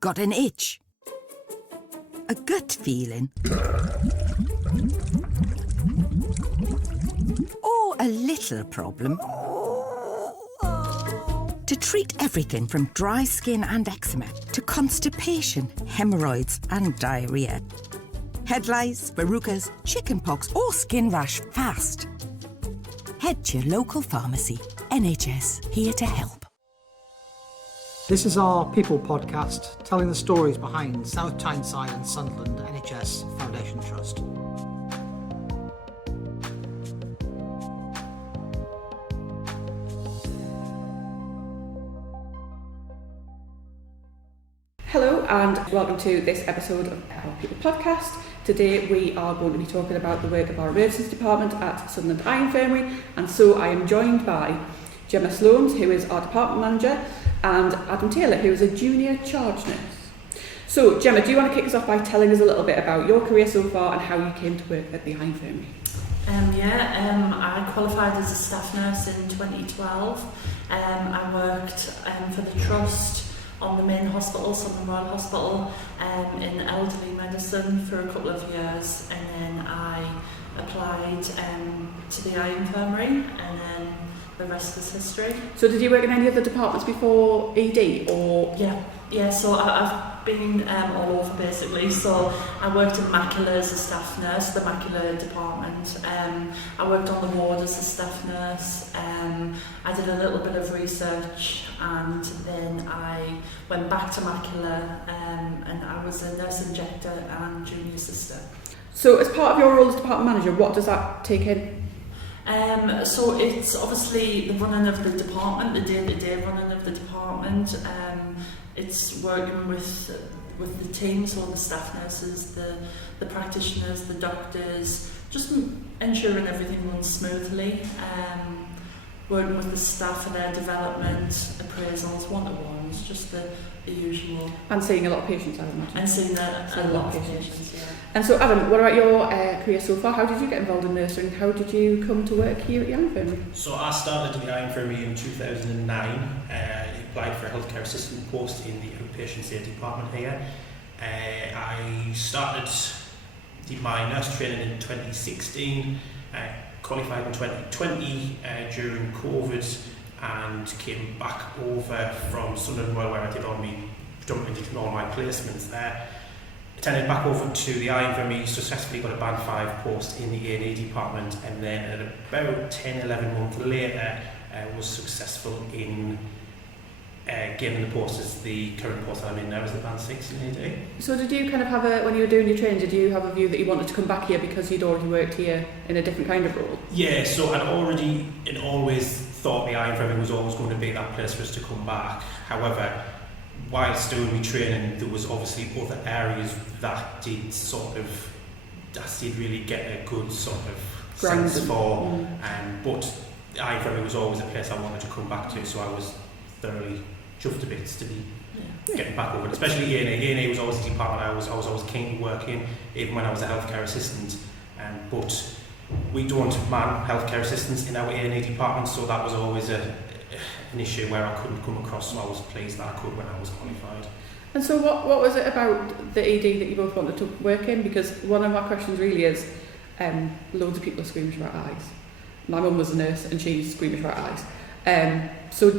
Got an itch? A gut feeling? Or a little problem? To treat everything from dry skin and eczema to constipation, hemorrhoids and diarrhoea. Head lice, verrucas, chickenpox or skin rash fast. Head to your local pharmacy. NHS, here to help. This is our People podcast, telling the stories behind South Tyneside and Sunderland NHS Foundation Trust. Hello and welcome to this episode of our People podcast. Today we are going to be talking about the work of our emergency department at Sunderland Eye Infirmary, and so I am joined by Gemma Sloanes, who is our department manager, and Adam Taylor, who is a junior charge nurse. So Gemma, do you want to kick us off by telling us a little bit about your career so far and how you came to work at the Eye Infirmary? I qualified as a staff nurse in 2012. I worked for the Trust on the main hospital, Sunderland Royal Hospital, in elderly medicine for a couple of years, and then I applied to the Eye Infirmary, and then the rest is history. So did you work in any other departments before ED, or? Yeah, so I've been all over basically. So I worked in Macula as a staff nurse, the Macula department. I worked on the ward as a staff nurse. I did a little bit of research, and then I went back to Macula, and I was a nurse injector and junior sister. So as part of your role as department manager, what does that take in? So it's obviously the running of the department, the day-to-day running of the department. It's working with the team, so the staff nurses, the practitioners, the doctors, just ensuring everything runs smoothly. Working with the staff and their development, appraisals, one-to-ones, just the usual. And seeing a lot of patients, I imagine. And seeing a lot of patients, yeah. And so, Adam, what about your career so far? How did you get involved in nursing? How did you come to work here at the Eye Infirmary? So I started at the Eye Infirmary in 2009. I applied for a healthcare assistant post in the outpatient safety department here. I started my nurse training in 2016, qualified in 2020 during COVID, and came back over from Sunderland Royal, where I did predominantly all my placements there. Attended back over to the Eye Infirmary, successfully got a band 5 post in the A&E department, and then at about 10-11 months later was successful in gaining the post as the current post that I'm in now as the band 6 in A&E. So did you kind of have when you were doing your training, did you have a view that you wanted to come back here because you'd already worked here in a different kind of role? Yeah, so I'd already and always thought the Eye Infirmary was always going to be that place for us to come back. However, whilst doing my training, there was obviously other areas that did really get a good sort of sense for. But the Eye Infirmary was always a place I wanted to come back to, so I was thoroughly chuffed to bits to be getting back over it. Especially A&E. A&E was always a department I was always keen to work in, even when I was a healthcare assistant. But we don't man healthcare assistants in our A&E department, so that was always an issue where I couldn't come across, so I was pleased that I could when I was qualified. And so what was it about the ED that you both wanted to work in? Because one of my questions really is, loads of people are squeamish about eyes. My mum was a nurse and she's squeamish about eyes. So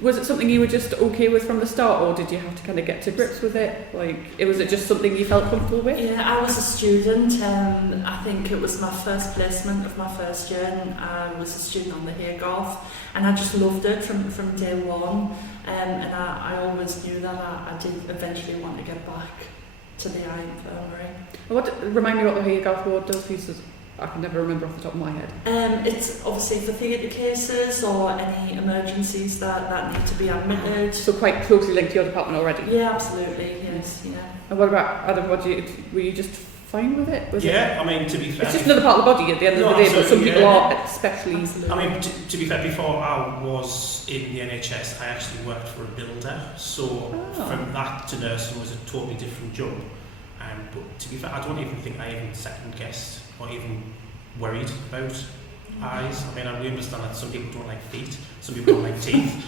was it something you were just okay with from the start, or did you have to kind of get to grips with it? Was it just something you felt comfortable with? Yeah, I was a student. I think it was my first placement of my first year, and I was a student on the Haygarth, and I just loved it from day one. And I always knew that I did eventually want to get back to the Eye Infirmary. Remind me what the Haygarth ward does, because I can never remember off the top of my head. It's obviously for theatre cases or any emergencies that need to be admitted. So quite closely linked to your department already? Yeah, absolutely, yes, yeah. And what about Adam, were you just fine with it? I mean, to be fair, it's just another part of the body at the end of the day, but some people are especially... Absolutely. I mean, to be fair, before I was in the NHS, I actually worked for a builder, so from that to nursing was a totally different jump. But to be fair, I don't even think I even second guessed or even worried about eyes. I mean, we understand that some people don't like feet, some people don't like teeth,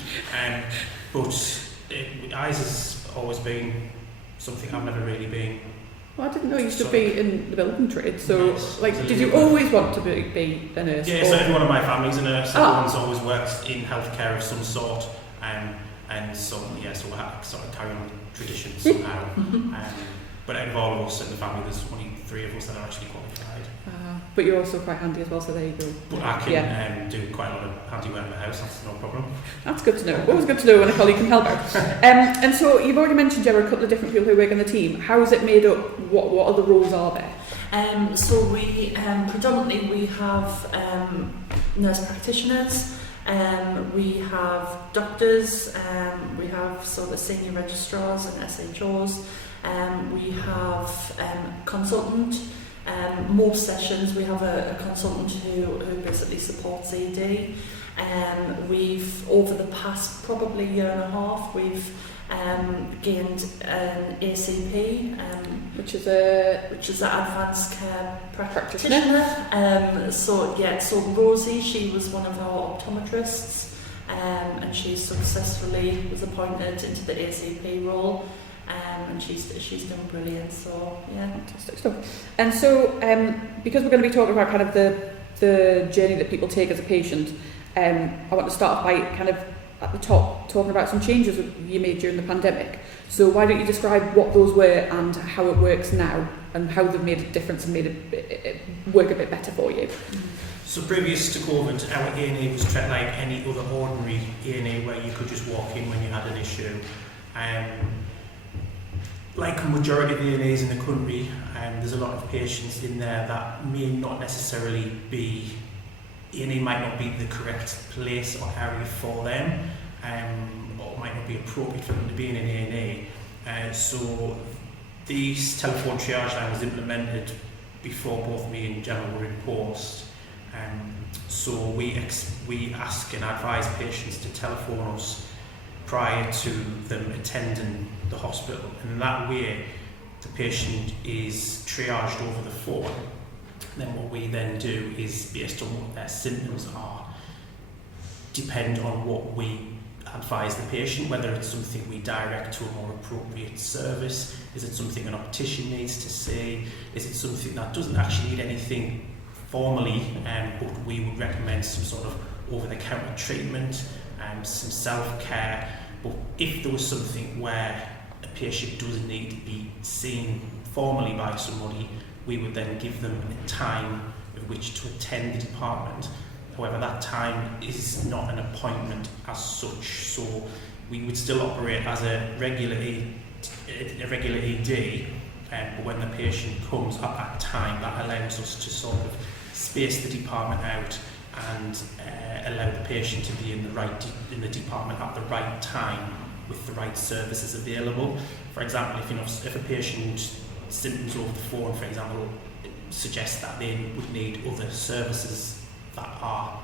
but eyes has always been something I've never really been. Well, I didn't know you used to be in the building trade, so Yes, did you always want to be a nurse? Yeah, so everyone in my family's a nurse. Everyone's always worked in healthcare of some sort, and so we had to sort of carry on tradition somehow. But out of all of us in the family, there's only 3 of us that are actually qualified. But you're also quite handy as well, so there you go. But I can do quite a lot of handy work in the house, that's no problem. That's good to know. Always good to know when a colleague can help out. And so you've already mentioned, Gemma, a couple of different people who work in the team. How is it made up? What other roles are there? So we predominantly we have nurse practitioners, we have doctors, we have sort of senior registrars and SHOs, we have consultant. Most sessions we have a consultant who basically supports ED. We've over the past probably year and a half we've gained an ACP, which is an advanced care practitioner. So Rosie, she was one of our optometrists, and she successfully was appointed into the ACP role. And she's doing brilliant, so yeah. Fantastic stuff. And so, because we're going to be talking about kind of the journey that people take as a patient, I want to start off by kind of at the top talking about some changes you made during the pandemic. So why don't you describe what those were and how it works now, and how they've made a difference and made it work a bit better for you? So previous to COVID, our A&E was treated like any other ordinary A&E where you could just walk in when you had an issue. Like a majority of the A&Es in the country, there's a lot of patients in there that may not necessarily be, A&E might not be the correct place or area for them, or might not be appropriate for them to be in an A&E. So this telephone triage line was implemented before both me and Gemma were in post. So we ask and advise patients to telephone us prior to them attending the hospital, and that way the patient is triaged over the phone. Then what we then do is, based on what their symptoms are, depend on what we advise the patient, whether it's something we direct to a more appropriate service, is it something an optician needs to see, is it something that doesn't actually need anything formally, but we would recommend some sort of over-the-counter treatment, some self-care. But if there was something where a patient does need to be seen formally by somebody, we would then give them a time at which to attend the department. However, that time is not an appointment as such, so we would still operate as a regular ED, but when the patient comes at that time, that allows us to sort of space the department out and allow the patient to be in the department at the right time with the right services available. For example, if a patient's symptoms over the phone, for example, suggest that they would need other services that are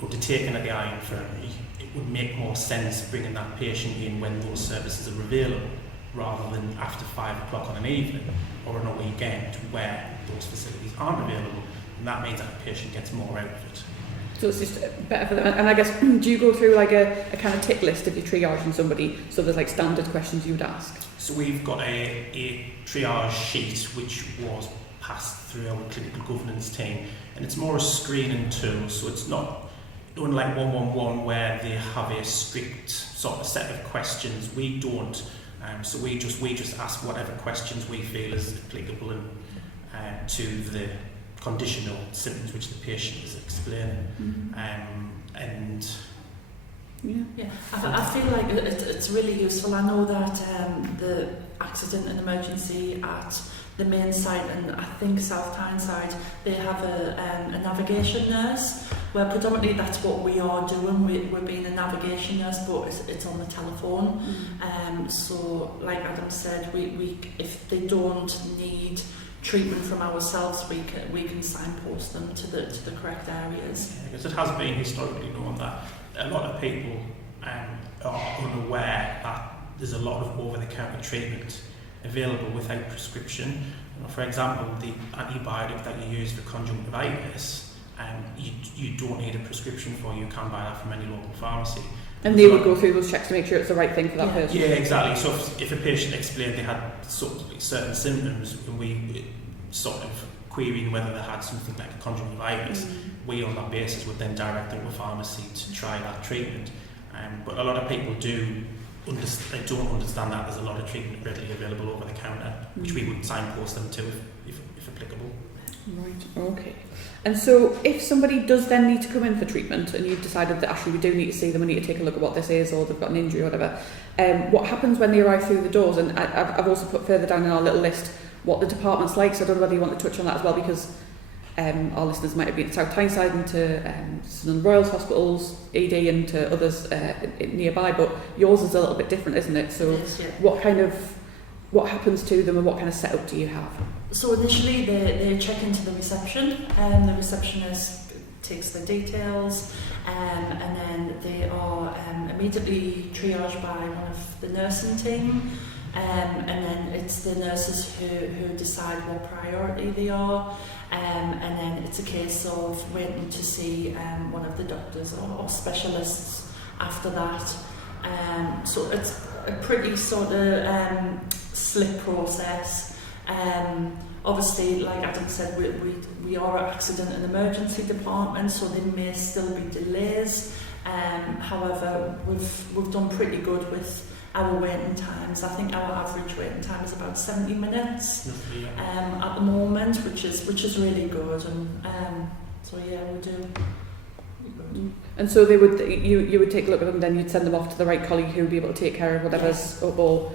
undertaken at the Eye Infirmary, it would make more sense bringing that patient in when those services are available, rather than after 5 o'clock on an evening or on a weekend where those facilities aren't available, and that means that the patient gets more out of it. So it's just better for them. And I guess, do you go through like a kind of tick list if you're triaging somebody? So there's like standard questions you would ask? So we've got a triage sheet which was passed through our clinical governance team, and it's more a screening tool, so it's not unlike 111 where they have a strict sort of set of questions. We don't, so we just ask whatever questions we feel is applicable to the conditional symptoms which the patient is explaining. And I feel like it's really useful. I know that the accident and emergency at the main site, and I think South Tyneside, they have a navigation nurse, where predominantly that's what we are doing. We're being a navigation nurse, but it's on the telephone. So like Adam said, we if they don't need treatment from ourselves, we can signpost them to the correct areas. Yeah, because it has been historically known that a lot of people are unaware that there's a lot of over-the-counter treatment available without prescription. For example, the antibiotic that you use for conjunctivitis, you don't need a prescription for. You can buy that from any local pharmacy. And they would go through those checks to make sure it's the right thing for that person. Yeah, exactly. So if a patient explained they had certain symptoms, and we sort of querying whether they had something like a conjunctivitis, we on that basis would then direct them to a pharmacy to try that treatment. But a lot of people don't understand that there's a lot of treatment readily available over the counter, which we would signpost them to if applicable. Right, okay. And so if somebody does then need to come in for treatment and you've decided that actually we do need to see them, we need to take a look at what this is, or they've got an injury or whatever, what happens when they arrive through the doors? And I've also put further down in our little list what the department's like, so I don't know whether you want to touch on that as well, because our listeners might have been to South Tyneside and to Sunderland Royals Hospitals, ED, and to others nearby, but yours is a little bit different, isn't it? So It is, yeah. what happens to them and what kind of setup do you have? So initially they check into the reception, and the receptionist takes their details, and then they are immediately triaged by one of the nursing team, and then it's the nurses who decide what priority they are, and then it's a case of waiting to see one of the doctors or specialists after that. So it's a pretty sort of slick process. Obviously, like Adam said, we are an accident and emergency department, so there may still be delays. However, we've done pretty good with our waiting times. I think our average waiting time is about 70 minutes at the moment, which is really good. And so yeah, we do. And so they would, you would take a look at them, then you'd send them off to the right colleague who would be able to take care of whatever's up, or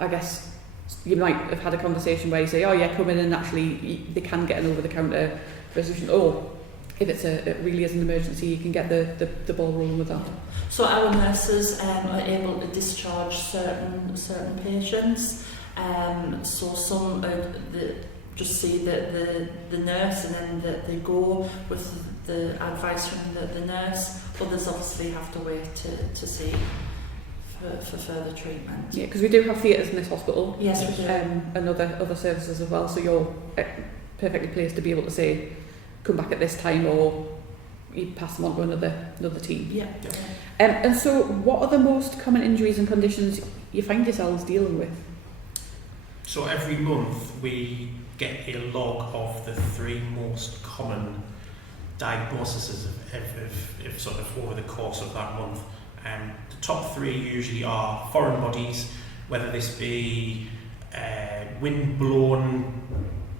I guess you might have had a conversation where you say, oh yeah, come in, and actually they can get an over-the-counter resolution, or if it really is an emergency, you can get the ball rolling with that. So our nurses are able to discharge certain patients. So some just see the nurse, and then they go with the advice from the nurse. Others obviously have to wait to see for further treatment. Yeah, because we do have theatres in this hospital. Yes, we do. And other services as well, so you're perfectly placed to be able to say, come back at this time, or you pass them on to another team. Yeah. And so what are the most common injuries and conditions you find yourselves dealing with? So every month we get a log of the 3 most common diagnoses of sort of over the course of that month. The top 3 usually are foreign bodies, whether this be wind-blown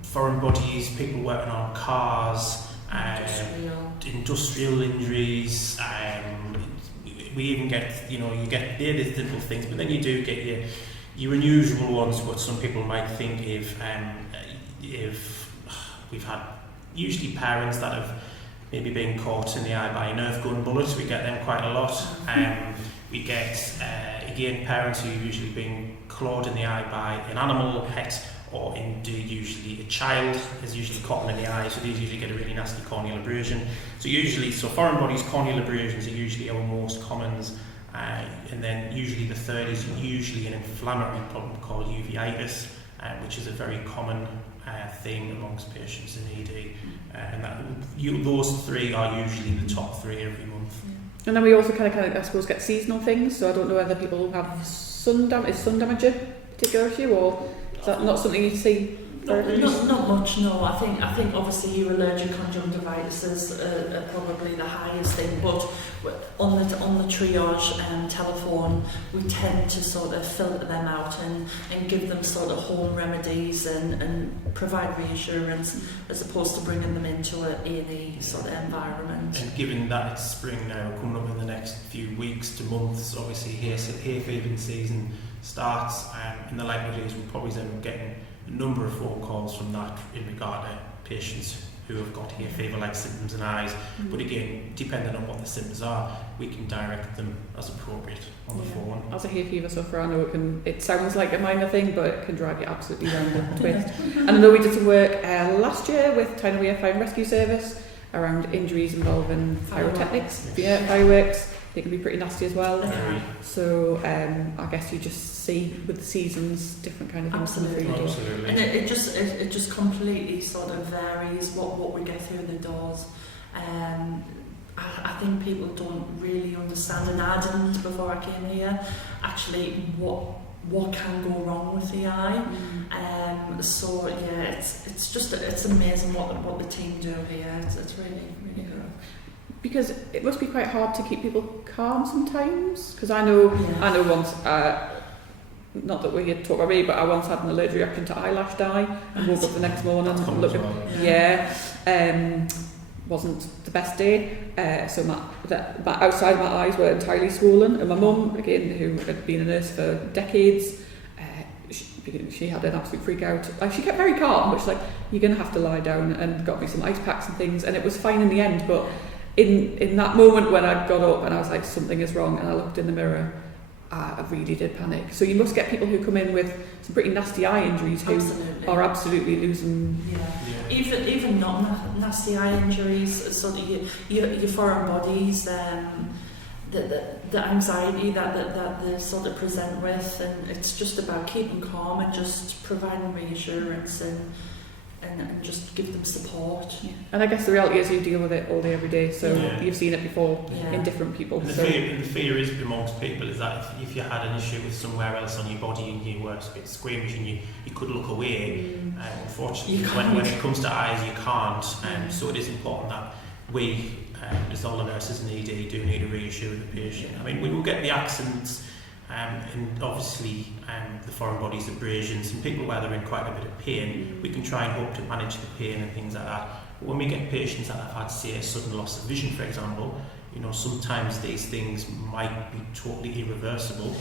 foreign bodies, people working on cars, industrial injuries. We even get, you get these little things, but then you do get your unusual ones, what some people might think if we've had usually parents that have maybe been caught in the eye by a nerve gun bullet. We get them quite a lot. We get again parents who usually been clawed in the eye by an animal, a pet, or indeed usually a child is usually caught them in the eye, so these usually get a really nasty corneal abrasion. So foreign bodies, corneal abrasions are usually our most commons, and then usually the third is usually an inflammatory problem called uveitis, which is a very common thing amongst patients in ED, and those 3 are usually the top 3 every month. And then we also kind of I suppose get seasonal things, so I don't know whether people have sun damage a particular issue, or is that not something you see? Not much, no. I think obviously your allergic conjunctivitis is probably the highest thing, but on the triage telephone, we tend to sort of filter them out and give them sort of home remedies and provide reassurance, as opposed to bringing them into a A&E sort of environment. And given that it's spring now, coming up in the next few weeks to months, obviously hay fever season starts, and the likelihood is we'll probably end up getting a number of phone calls from that in regard to patients who have got hay fever-like symptoms and eyes. But again, depending on what the symptoms are, we can direct them as appropriate on the phone. As a hay fever sufferer, I know it sounds like a minor thing, but it can drive you absolutely round the twist. And I know we did some work last year with Tyne Weir Fire and Rescue Service around injuries involving pyrotechnics, fireworks. they can be pretty nasty as well. Okay. So I guess you just see with the seasons different kind of things coming through the door. Absolutely. And it just completely sort of varies what we get through the doors. I think people don't really understand, and I didn't before I came here, actually what can go wrong with the eye. So yeah, it's amazing what the team do here. It's really good. Because it must be quite hard to keep people calm sometimes. Because I know once, not that we're here to talk about me, but I once had an allergic reaction to eyelash dye and woke up the next morning and looked at, wasn't the best day. So my outside of my eyes were entirely swollen, and my mum, again, who had been a nurse for decades, she had an absolute freak out. Like, she kept very calm, but she's like, "You're going to have to lie down," and got me some ice packs and things, and it was fine in the end. But in that moment when I got up and I was like, something is wrong, and I looked in the mirror, I really did panic. So you must get people who come in with some pretty nasty eye injuries who are absolutely losing. Even not nasty eye injuries, so that your foreign bodies, the anxiety that they sort of present with, and it's just about keeping calm and just providing reassurance and just give them support. Yeah. And I guess the reality is you deal with it all day, every day, so you've seen it before in different people. And the fear is amongst people is that if you had an issue with somewhere else on your body and you were a bit squeamish and you could look away, unfortunately when it comes to eyes you can't, so it is important that we, as all the nurses in ED, do need to reassure the patient. I mean, we will get the accents, and obviously the foreign body's abrasions, and people where they're in quite a bit of pain, we can try and hope to manage the pain and things like that. But when we get patients that have had, say, a sudden loss of vision, for example, sometimes these things might be totally irreversible.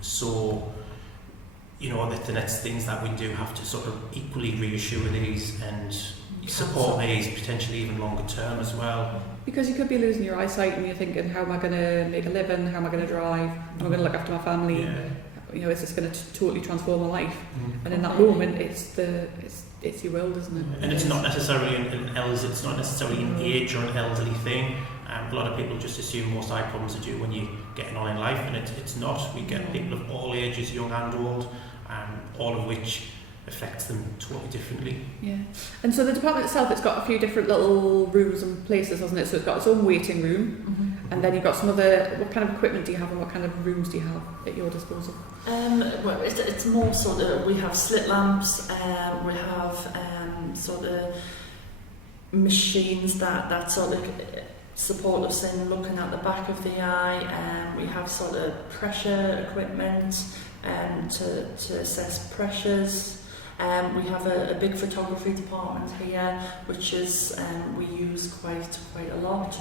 So that the next things that we do have to sort of equally reassure these and support these potentially even longer term as well. Because you could be losing your eyesight and you're thinking, how am I going to make a living? How am I going to drive? How am I going to look after my family? Is this going to totally transform my life? And in that moment, it's your world, isn't it? And it's not necessarily it's not necessarily an age or an elderly thing. A lot of people just assume most eye problems are due when you're getting on in life, and it's not. We get people of all ages, young and old, all of which affects them totally differently. Yeah. And so the department itself, it's got a few different little rooms and places, hasn't it? So it's got its own waiting room, and then you've got some other. What kind of equipment do you have, and what kind of rooms do you have at your disposal? Well, it's more sort of, we have slit lamps, we have sort of machines that sort of support us in looking at the back of the eye. We have sort of pressure equipment to assess pressures. We have a big photography department here, which is we use quite a lot.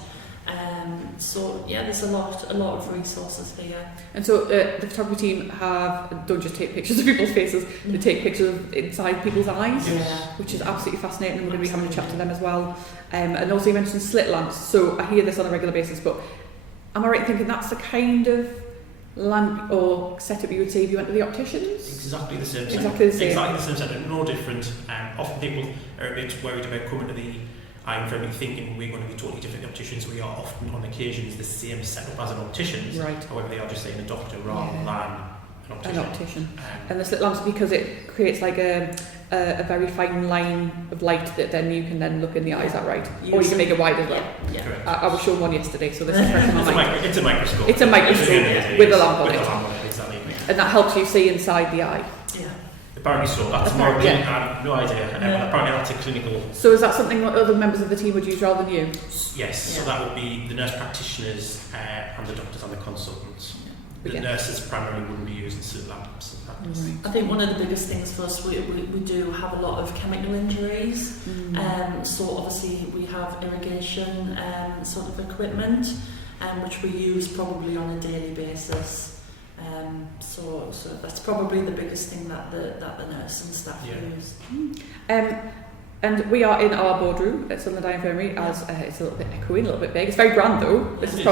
So yeah, there's a lot of resources here. And so the photography team don't just take pictures of people's faces; they take pictures of inside people's eyes, which is absolutely fascinating. And we're going to be having a chat to them as well. And also you mentioned slit lamps. So I hear this on a regular basis, but am I right in thinking that's the kind of lamp or setup you would say if you went to the opticians? Exactly the same. Exactly the same setup, no different. Often people are a bit worried about coming to the Eye Infirmary thinking we're going to be totally different opticians. We are often on occasions the same setup as an optician. Right. However, they are just saying a doctor rather than an optician. And the slit lamps, because it creates like a very fine line of light that then you can then look in the eyes, is that right? Or you can make it wide as well. Yeah. I was shown one yesterday, so this is fresh in my mind. It's a microscope. It's a microscope with a lamp on it. Exactly. And that helps you see inside the eye. Yeah. Apparently so. That's more clinical. I have no idea. Apparently that's a clinical. So is that something that other members of the team would use rather than you? Yes. Yeah. So that would be the nurse practitioners and the doctors and the consultants. The nurses primarily wouldn't be using slit lamps. Right. I think one of the biggest things for us, we do have a lot of chemical injuries. So obviously we have irrigation sort of equipment, which we use probably on a daily basis. So that's probably the biggest thing that the nurse and staff use. And we are in our boardroom at Sunderland Eye Infirmary, as it's a little bit echoey, a little bit big. It's very grand though. This is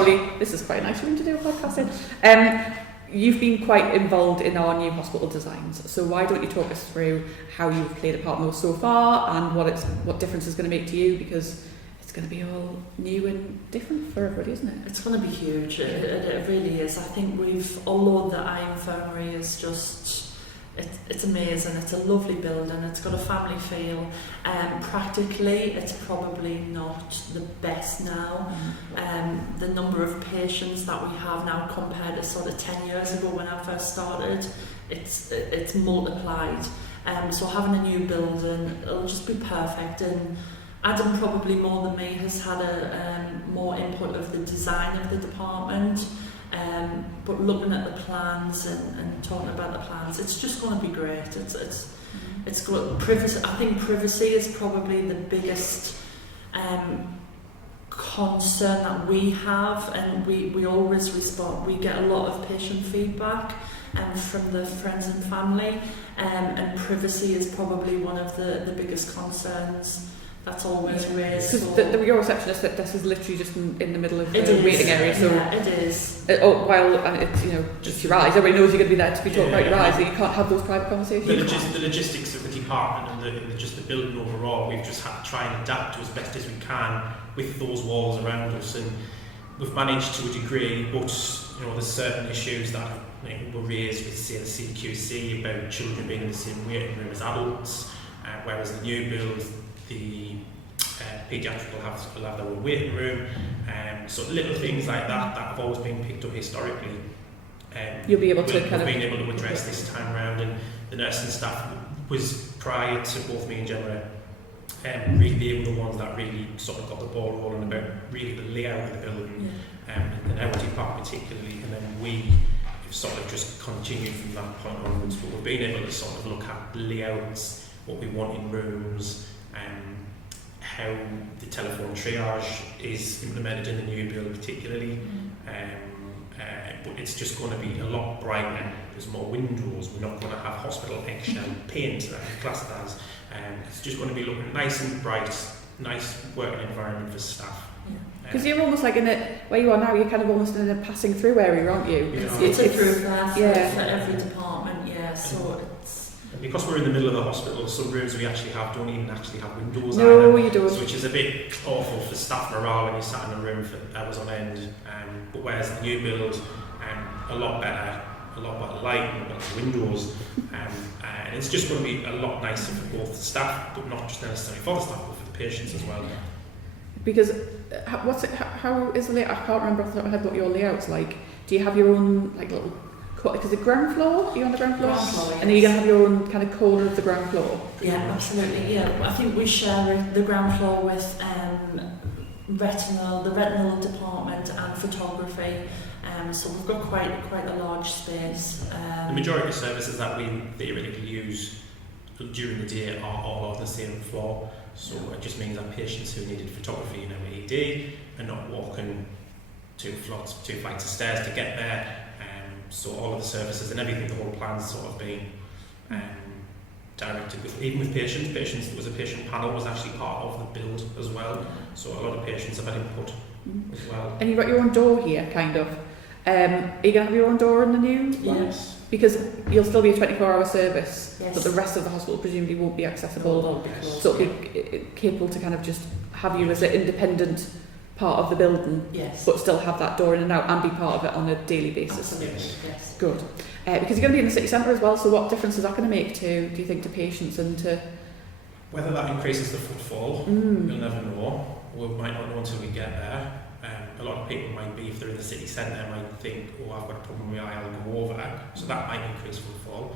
quite a nice room to do a podcast in. You've been quite involved in our new hospital designs, so why don't you talk us through how you've played a part in those so far and what difference it's going to make to you, because it's going to be all new and different for everybody, isn't it? It's going to be huge. It really is. I think although the Eye Infirmary is just, it's amazing. It's a lovely building. It's got a family feel. Practically, it's probably not the best now. The number of patients that we have now compared to sort of 10 years ago when I first started, it's multiplied. So having a new building, it'll just be perfect. And Adam, probably more than me, has had more input of the design of the department. But looking at the plans and talking about the plans, it's just going to be great. It's got privacy. I think privacy is probably the biggest concern that we have, and we always respond. We get a lot of patient feedback from the friends and family, and privacy is probably one of the biggest concerns. That's always raised. Because your receptionist desk is literally just in the middle of the waiting area. So yeah, it is. And it's just your eyes. Everybody knows you're going to be there to be talking about your eyes, and you can't have those private conversations. The logistics of the department and just the building overall, we've just had to try and adapt to as best as we can with those walls around us, and we've managed to a degree. But there's certain issues that were raised with, say, the CQC about children being in the same waiting room as adults, whereas the new build, the paediatric will have their own waiting room. So little things like that have always been picked up historically. You'll be able to we've been able to address this time around, and the nursing staff was, prior to both me and Gemma, really they were the ones that really sort of got the ball rolling about really the layout of the building, and our department particularly, and then we have sort of just continued from that point onwards. But we've been able to sort of look at layouts, what we want in rooms, how the telephone triage is implemented in the new build particularly, but it's just going to be a lot brighter. There's more windows. We're not going to have hospital eggshell paint that we've classed as. It's just going to be looking nice and bright, nice working environment for staff. Because you're almost like in it where you are now. You're kind of almost in a passing through area, aren't you? It's a through there for every department. Yeah, so it's. Because we're in the middle of the hospital, some rooms we actually don't even actually have windows. No, you don't. Which is a bit awful for staff morale when you're sat in a room for hours on end. But whereas the new build, a lot better light, better windows, and it's just going to be a lot nicer for both the staff, but not just necessarily for the staff, but for the patients as well. Because how is the layout? I can't remember off the top of my head what your layout's like. Do you have your own like little? Because the ground floor, are you on the ground floor? Yes. And are you going to have your own kind of corner of the ground floor? Yeah, absolutely. Yeah, I think we share the ground floor with the retinal department and photography. So we've got quite a large space. The majority of services that we theoretically use during the day are all on the same floor. So it just means that patients who needed photography in our ED are not walking two flights of stairs to get there. So all of the services and everything, the whole plan's sort of been directed with, even with patients. There was a patient panel was actually part of the build as well. So a lot of patients have had input as well. And you've got your own door here, kind of. Are you going to have your own door in the new? Yes. Because you'll still be a 24-hour service, yes. But the rest of the hospital presumably won't be accessible. So it'll be capable to kind of just have you as an independent part of the building, yes, but still have that door in and out and be part of it on a daily basis. Absolutely, yes. Good. Because you're going to be in the city centre as well, so what difference is that going to make do you think, to patients and to... Whether that increases the footfall, we'll never know. We might not know until we get there. A lot of people might be, if they're in the city centre, might think, oh, I've got a problem with my eye, I'll go over. So that might increase footfall.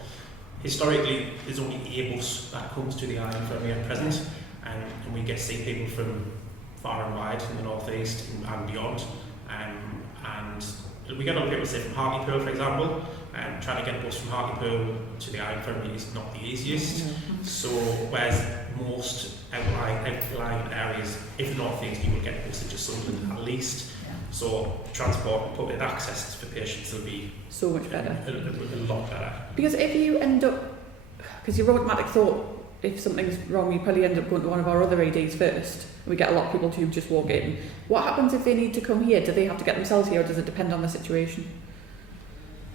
Historically, there's only a bus that comes to the Eye Infirmary at present, and we get to see people from far and wide in the northeast and beyond, and we get a lot of people say from Hartlepool, for example, and trying to get a bus from Hartlepool to the Eye Infirmary is not the easiest. So whereas most outlying areas, if northeast, you will get a bus into Sunderland at least. So transport and public access for patients will be so much better, a lot better. Because if you end up, because your automatic thought, if something's wrong, you probably end up going to one of our other ADs first. We get a lot of people who just walk in. What happens if they need to come here? Do they have to get themselves here, or does it depend on the situation?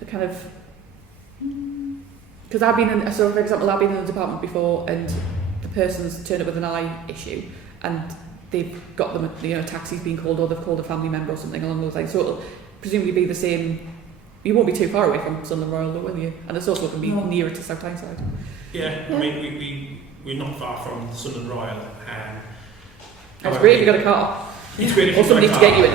The kind of... Because I've been in, the department before, and the person's turned up with an eye issue, and they've got them, taxis being called, or they've called a family member or something along those lines. So it'll presumably be the same. You won't be too far away from Sunderland Royal, though, will you? And it's also going to be nearer to South Tyneside. Yeah, I mean, we're not far from Sunderland Royal. It's great if you've got a car. It's great if or somebody to get you in.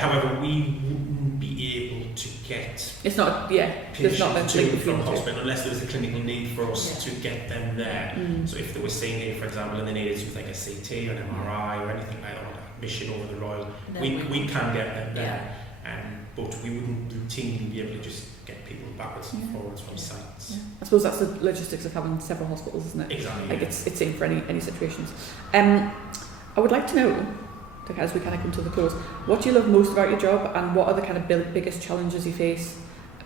However, we wouldn't be able to get it's not, patients not to and from hospital unless there was a clinical need for us to get them there. So if they were seen here, for example, and they needed something like a CT or an MRI or anything like that, or admission over the Royal, we can get them there. But we wouldn't routinely be able to just get people backwards and forwards from sites. Yeah. I suppose that's the logistics of having several hospitals, isn't it? Exactly. Like it's same for any situations. I would like to know, as we kind of come to the close, what do you love most about your job, and what are the kind of biggest challenges you face,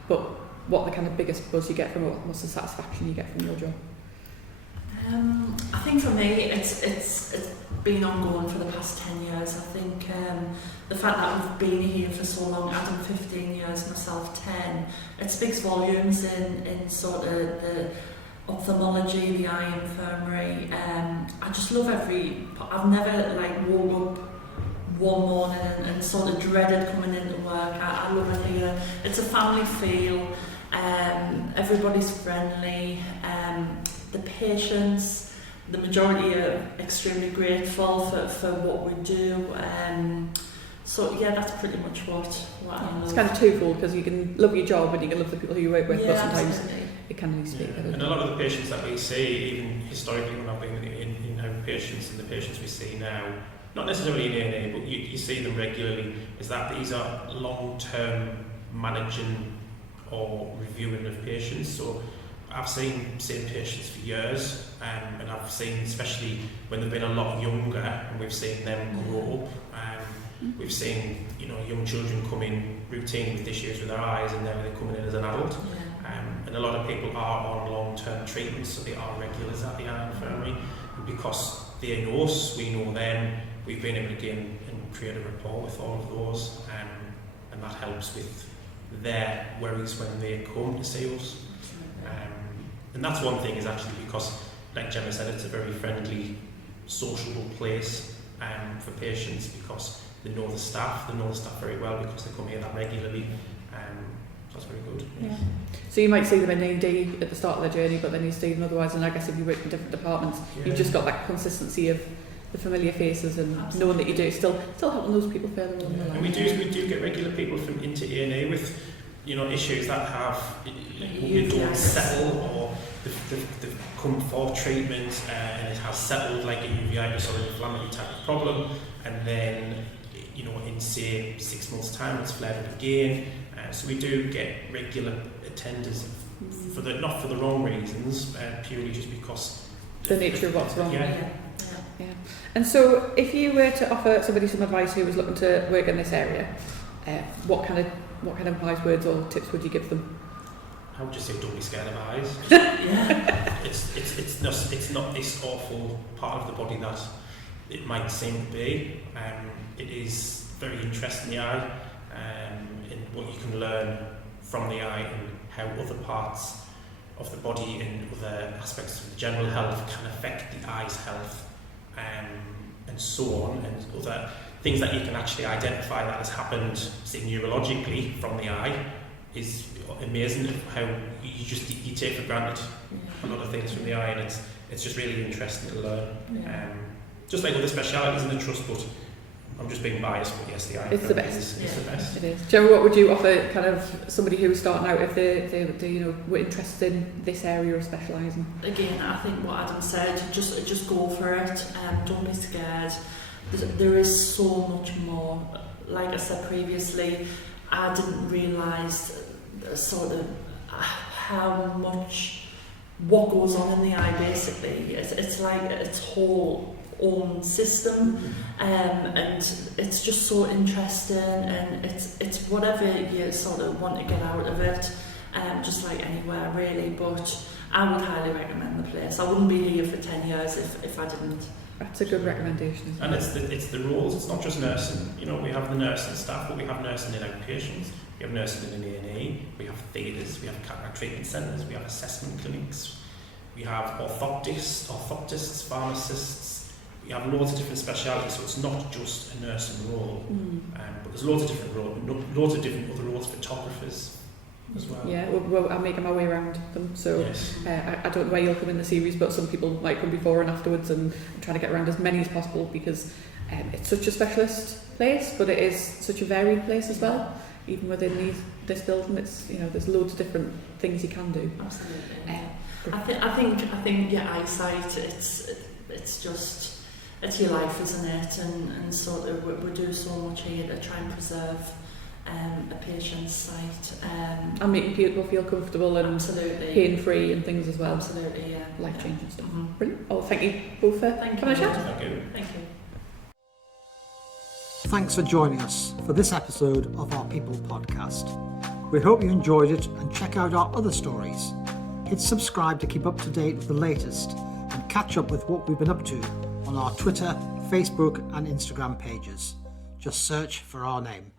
but what are the kind of biggest buzz you get from it, what's the satisfaction you get from your job? I think for me it's been ongoing for the past 10 years. I think the fact that we've been here for so long, Adam 15 years, myself 10, it speaks volumes in sort of the ophthalmology, the eye infirmary. I just love I've never woke up one morning and sort of dreaded coming into work. I love it here. It's a family feel. Everybody's friendly. The patients, the majority are extremely grateful for what we do. So yeah, that's pretty much what I love. It's kind of twofold, because you can love your job and you can love the people who you work with, but sometimes absolutely. it can really speak. And a lot of the patients that we see, even historically when I've been in patients and the patients we see now, not necessarily in A&E, but you see them regularly, is that these are long-term managing or reviewing of patients. So I've seen same patients for years, and I've seen, especially when they've been a lot younger, and we've seen them grow up. We've seen, young children come in routinely with issues with their eyes, and now they're coming in as an adult. And a lot of people are on long-term treatment, so they are regulars at the Eye Infirmary. And because they know us, we know them, we've been able to gain and create a rapport with all of those, and that helps with their worries when they come to see us. And that's one thing, is actually because, like Gemma said, it's a very friendly, sociable place for patients, because they know the staff very well because they come here that regularly. That's very good. Yeah. So you might see them in A&D at the start of their journey, but then you see them otherwise, and I guess if you work in different departments, you've just got that consistency of the familiar faces and knowing that you do still helping those people further along the line. And we do get regular people from into A&E with issues that have you don't settle, or they've come for treatment and it has settled, like a uveitis or an inflammatory type of problem, and then in say 6 months' time it's flared up again. So we do get regular attenders not for the wrong reasons, purely just because the nature of what's wrong. Yeah. And so if you were to offer somebody some advice who was looking to work in this area, what kind of wise words or tips would you give them? I would just say, don't be scared of eyes. Yeah. It's not this awful part of the body that it might seem to be. It is very interesting, the eye, in what you can learn from the eye and how other parts of the body and other aspects of the general health can affect the eye's health, and so on, and other things that you can actually identify that has happened, say, neurologically from the eye, is amazing. How you take for granted a lot of things from the eye, and it's just really interesting to learn. Just like other specialities in the trust, but I'm just being biased, but yes, the eye it's the best. It's the best. It is. Gemma, what would you offer kind of somebody who's starting out if they were interested in this area or specialising? Again, I think what Adam said, just go for it. Don't be scared. There is so much more. Like I said previously, I didn't realise sort of how much what goes on in the eye. Basically, it's like its whole own system, and it's just so interesting, and it's whatever you sort of want to get out of it, just like anywhere really. But I would highly recommend the place. I wouldn't be here for 10 years if I didn't. That's a good recommendation. And it's the roles. It's not just nursing. We have the nursing staff, but we have nursing in outpatients. We have nursing in an A&E. We have theatres. We have cataract treatment centres. We have assessment clinics. We have orthoptists, pharmacists. We you have loads of different specialities, so it's not just a nursing role, but there's loads of different roles, loads of different other roles, photographers as well. Yeah, well, I'm making my way around them, so Yes. I don't know where you'll come in the series, but some people might come before and afterwards, and I'm trying to get around as many as possible because it's such a specialist place, but it is such a varied place as well. Even within this building, it's there's loads of different things you can do. Absolutely. I think your eyesight, it's your life, isn't it? And sort of we do so much here to try and preserve a patient's sight. And making people feel comfortable and absolutely pain-free and things as well. Absolutely, yeah. Life-changing stuff. Mm-hmm. Brilliant. Oh, thank you both for Thank coming you. on a chat. Thank you. Thank you. Thanks for joining us for this episode of our People podcast. We hope you enjoyed it and check out our other stories. Hit subscribe to keep up to date with the latest and catch up with what we've been up to on our Twitter, Facebook and Instagram pages. Just search for our name.